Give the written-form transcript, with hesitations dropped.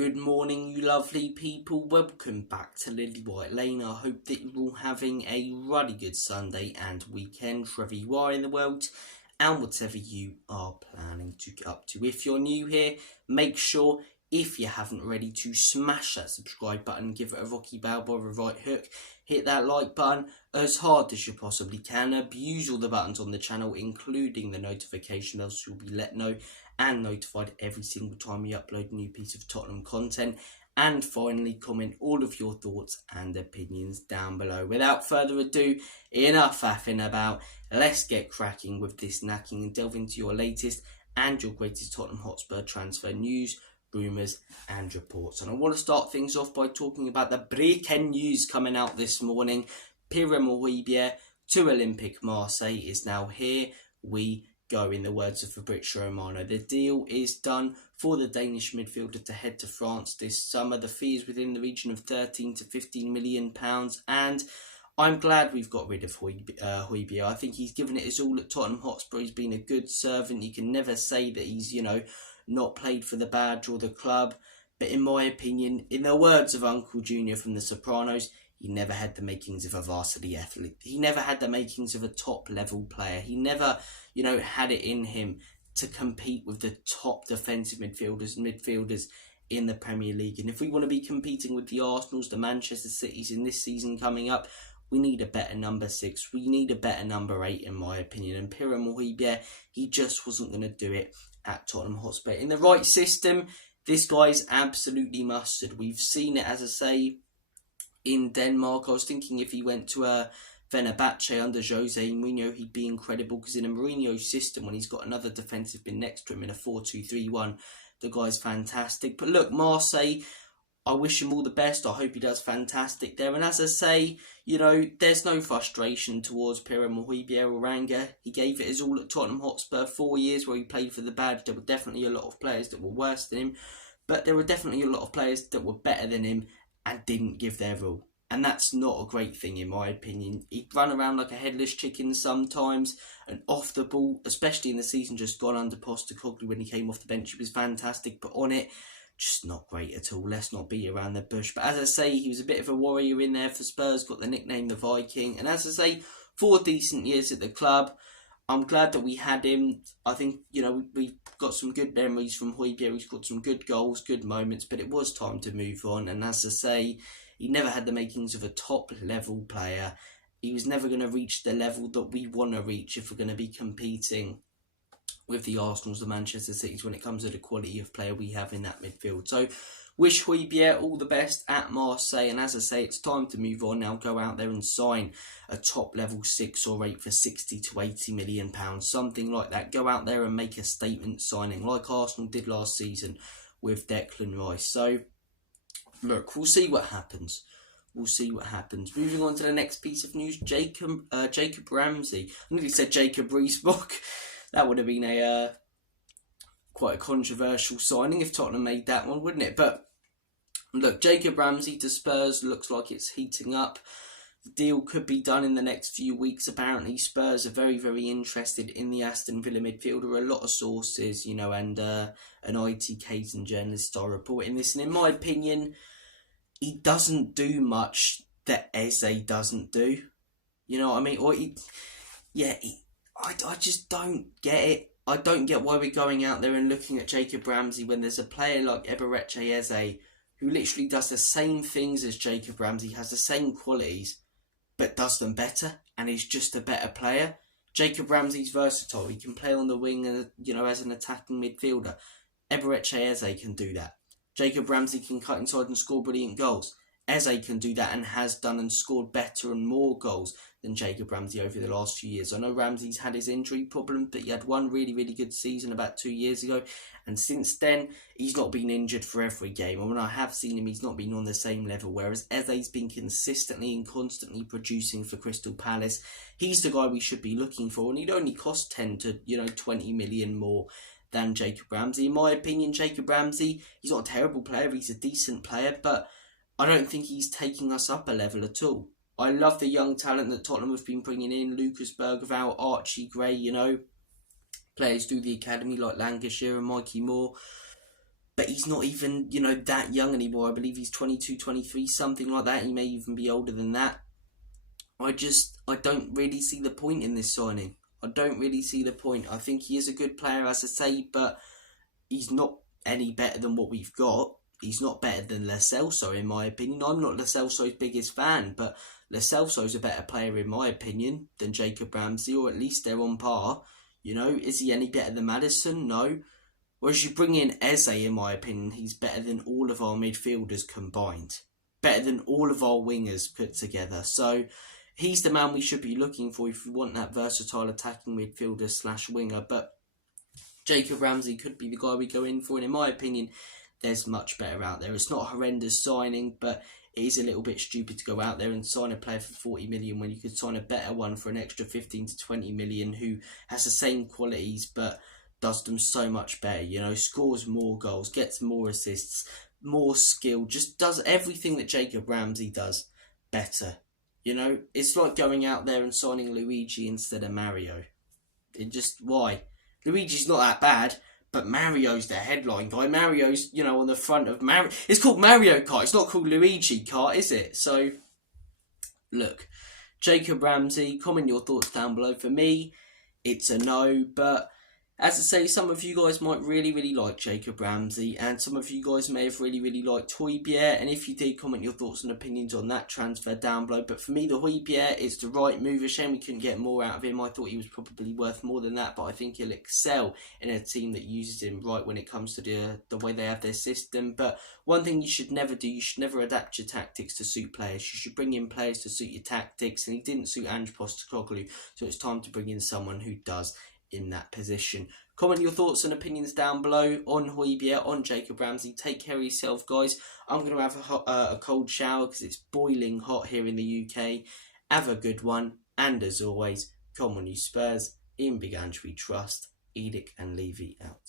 Good morning, you lovely people. Welcome back to Lily White Lane. I hope that you're all having a really good Sunday and weekend, wherever you are in the world, and whatever you are planning to get up to. If you're new here, make sure, if you haven't already, to smash that subscribe button, give it a rocky bow by the right hook, hit that like button as hard as you possibly can, abuse all the buttons on the channel, including the notification bell, so you'll be let know and notified every single time we upload a new piece of Tottenham content. And finally, comment all of your thoughts and opinions down below. Without further ado, enough faffing about, let's get cracking with this knacking and delve into your latest and your greatest Tottenham Hotspur transfer news, rumours and reports. And I want to start things off by talking about the breaking news coming out this morning. Højbjerg to Olympic Marseille is now here. We go, in the words of Fabrizio Romano. The deal is done for the Danish midfielder to head to France this summer. The fee is within the region of 13 to 15 million pounds, and I'm glad we've got rid of Højbjerg. I think he's given it his all at Tottenham Hotspur. He's been a good servant. You can never say that he's, not played for the badge or the club. But in my opinion, in the words of Uncle Junior from The Sopranos, he never had the makings of a varsity athlete. He never had the makings of a top-level player. He never, had it in him to compete with the top defensive midfielders in the Premier League. And if we want to be competing with the Arsenals, the Manchester Cities in this season coming up, we need a better number 6. We need a better number 8, in my opinion. And Højbjerg, he just wasn't going to do it at Tottenham Hotspur. In the right system, this guy's absolutely mustard. We've seen it, as I say, in Denmark. I was thinking if he went to Fenerbahce under Jose Mourinho, he'd be incredible, because in a Mourinho system, when he's got another defensive bin next to him in a 4-2-3-1, the guy's fantastic. But look, Marseille, I wish him all the best. I hope he does fantastic there. And as I say, there's no frustration towards Højbjerg or anger. He gave it his all at Tottenham Hotspur. 4 years where he played for the badge. There were definitely a lot of players that were worse than him, but there were definitely a lot of players that were better than him and didn't give their all. And that's not a great thing, in my opinion. He'd run around like a headless chicken sometimes, and off the ball, especially in the season just gone under Postecoglou when he came off the bench, he was fantastic, but on it, just not great at all. Let's not beat around the bush. But as I say, he was a bit of a warrior in there for Spurs, got the nickname the Viking. And as I say, 4 decent years at the club. I'm glad that we had him. I think, we've got some good memories from Højbjerg. He's got some good goals, good moments, but it was time to move on. And as I say, he never had the makings of a top-level player. He was never going to reach the level that we want to reach if we're going to be competing with the Arsenals, the Manchester Cities, when it comes to the quality of player we have in that midfield. So, wish Højbjerg all the best at Marseille. And as I say, it's time to move on now. Go out there and sign a top-level 6 or 8 for 60 to 80 million pounds, something like that. Go out there and make a statement signing, like Arsenal did last season with Declan Rice. So, look, we'll see what happens. We'll see what happens. Moving on to the next piece of news, Jacob Ramsey. I nearly said Jacob Rees-Mogg. That would have been quite a controversial signing if Tottenham made that one, wouldn't it? But look, Jacob Ramsey to Spurs looks like it's heating up. The deal could be done in the next few weeks. Apparently, Spurs are very, very interested in the Aston Villa midfielder. A lot of sources, and an ITKs and journalists are reporting this. And in my opinion, he doesn't do much that Eze doesn't do. You know what I mean? Or I just don't get it. I don't get why we're going out there and looking at Jacob Ramsey when there's a player like Eberechi Eze who literally does the same things as Jacob Ramsey, has the same qualities, but does them better, and is just a better player. Jacob Ramsey's versatile. He can play on the wing, as an attacking midfielder. Eberechi Eze can do that. Jacob Ramsey can cut inside and score brilliant goals. Eze can do that and has done and scored better and more goals than Jacob Ramsey over the last few years. I know Ramsey's had his injury problem, but he had one really, really good season about 2 years ago. And since then, he's not been injured for every game. And when I have seen him, he's not been on the same level. Whereas Eze's been consistently and constantly producing for Crystal Palace. He's the guy we should be looking for. And he'd only cost 10 to 20 million more than Jacob Ramsey. In my opinion, Jacob Ramsey, he's not a terrible player. He's a decent player, but I don't think he's taking us up a level at all. I love the young talent that Tottenham have been bringing in. Lucas Bergvall, Archie Gray, players through the academy like Lancashire and Mikey Moore. but he's not even, that young anymore. I believe he's 22, 23, something like that. He may even be older than that. I don't really see the point in this signing. I don't really see the point. I think he is a good player, as I say, but he's not any better than what we've got. He's not better than Lo Celso, in my opinion. I'm not Lo Celso's biggest fan, but Lo Celso's a better player, in my opinion, than Jacob Ramsey, or at least they're on par. Is he any better than Maddison? No. Whereas you bring in Eze, in my opinion, he's better than all of our midfielders combined. Better than all of our wingers put together. So he's the man we should be looking for if we want that versatile attacking midfielder / winger. But Jacob Ramsey could be the guy we go in for. And in my opinion, there's much better out there. It's not a horrendous signing, but it is a little bit stupid to go out there and sign a player for 40 million when you could sign a better one for an extra 15 to 20 million who has the same qualities but does them so much better, scores more goals, gets more assists, more skill, just does everything that Jacob Ramsey does better. It's like going out there and signing Luigi instead of Mario. Why? Luigi's not that bad, but Mario's the headline guy. Mario's, on the front of Mario. It's called Mario Kart. It's not called Luigi Kart, is it? So, look, Jacob Ramsey, comment your thoughts down below. For me, it's a no, but as I say, some of you guys might really, really like Jacob Ramsey, and some of you guys may have really, really liked Højbjerg, and if you did, comment your thoughts and opinions on that transfer down below. But for me, the Højbjerg is the right move. A shame we couldn't get more out of him. I thought he was probably worth more than that, but I think he'll excel in a team that uses him right when it comes to the way they have their system. But one thing you should never do, you should never adapt your tactics to suit players. You should bring in players to suit your tactics, and he didn't suit Ange Postecoglou, so it's time to bring in someone who does in that position. Comment your thoughts and opinions down below on Højbjerg, on Jacob Ramsey. Take care of yourself, guys. I'm going to have a cold shower because it's boiling hot here in the UK. Have a good one, and as always, come on you Spurs. In Big Ange we trust. Edic and Levy out.